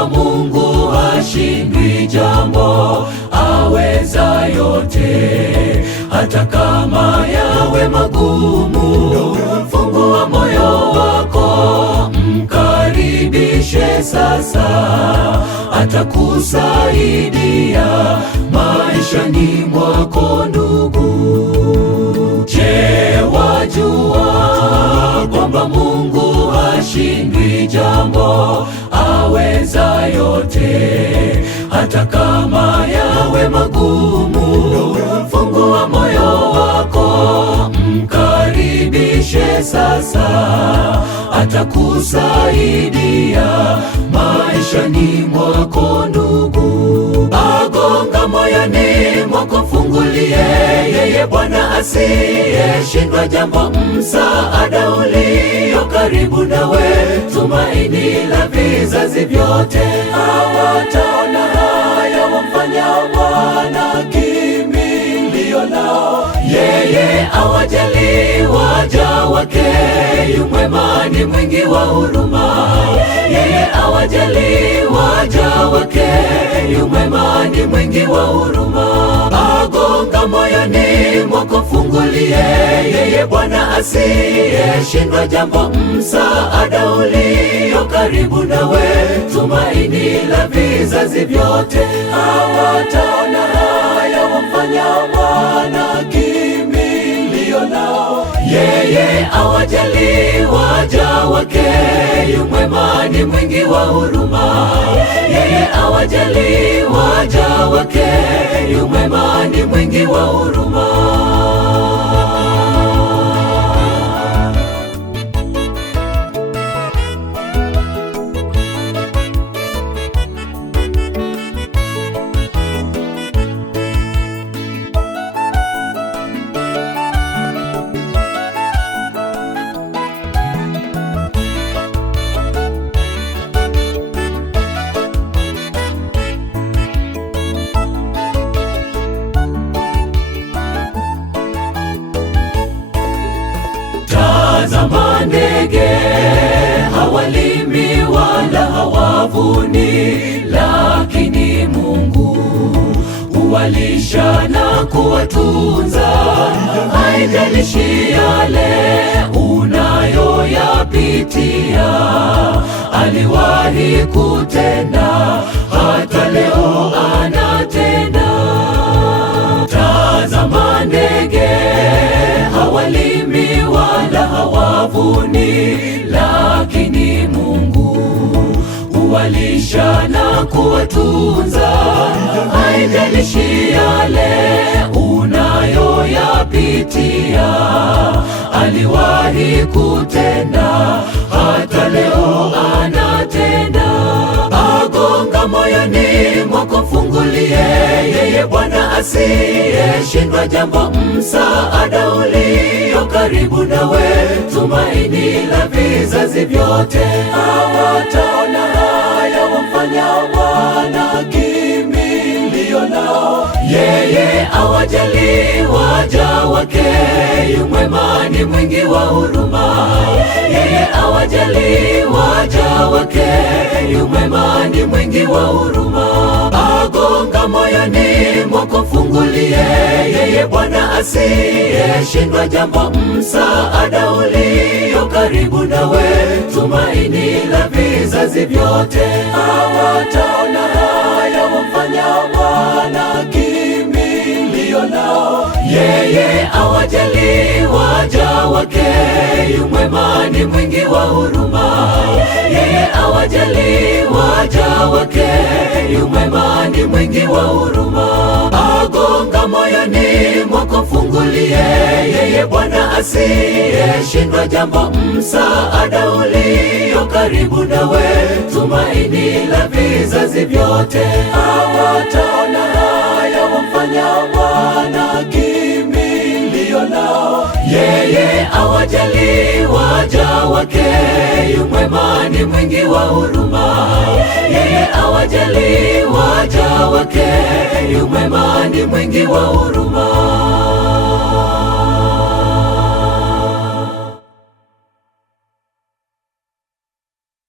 kwamba Mungu hashindwi jambo, aweza yote, hata kama yawe magumu. Fungua moyo wako, mkaribishe sasa, atakusaidia maishani mwako ndugu. Je, wajua kwamba Mungu hashindwi jambo, aweza yote, hata kama yawe magumu. Fungua moyo wako, mkaribishe sasa, atakusaidia maishani mwako ndugu. Agonga moyoni mwako, fungulie yeye Bwana asiyeshindwa jambo, msaada ulio karibu nawe, tumaini la vizazi vyote. Hawataona haya wamfanyao Bwana kimbilio lao, yeye awajali waja wake, yu mwema ni mwingi wa huruma. Yeye awajali waja wake, yu mwema ni mwingi wa huruma. Agonga moyoni mwako, fungulie yeye Bwana asiyeshindwa jambo, msaada ulio karibu nawe, tumaini la vizazi vyote. Hawataona haya wamfanyao Bwana kimbilio lao, yeye awajali waja wake, yu mwema ni mwingi wa huruma. Yeye awajali waja wake, yu mwema ni mwingi wa huruma. Tazama ndege, hawalimi wala hawavuni, lakini Mungu huwalisha na kuwatunza. Haijalishi yale unayoyapitia, aliwahi kutenda, hata leo anatenda. Tazama ndege, hawalimi wala hawavuni, lakini Mungu huwalisha na kuwatunza. Haijalishi yale unayoyapitia, aliwahi kutenda, hata leo anatenda. Agonga moyoni mwako, fungulie yeye Bwana asiyeshindwa jambo, msaada ulio karibu nawe, tumaini la vizazi vyote. Hawataona haya wamfanyao Bwana kimbilio lao, yeye awajali waja wake, yu mwema ni mwingi wa huruma. Yeye awajali waja wake, yu mwema ni mwingi wa huruma. Agonga moyoni mwako, fungulie yeye Bwana asiyeshindwa jambo, msaada ulio karibu nawe, tumaini la vizazi vyote. Hawataona haya wamfanyao Bwana kimbilio lao, yeye awajali waja wake, yu mwema ni mwingi wa huruma. Yeye awajali waja wake, yu mwema ni mwingi wa huruma. Agonga moyoni mwako, fungulie yeye Bwana asiyeshindwa jambo, msaada ulio karibu nawe, tumaini la vizazi vyote. Hawataona haya wamfanyao Bwana kimbilio lao, yeye awajali waja wake, yu mwema ni mwingi wa huruma. Yeye awajali waja wake, yu mwema ni mwingi wa huruma.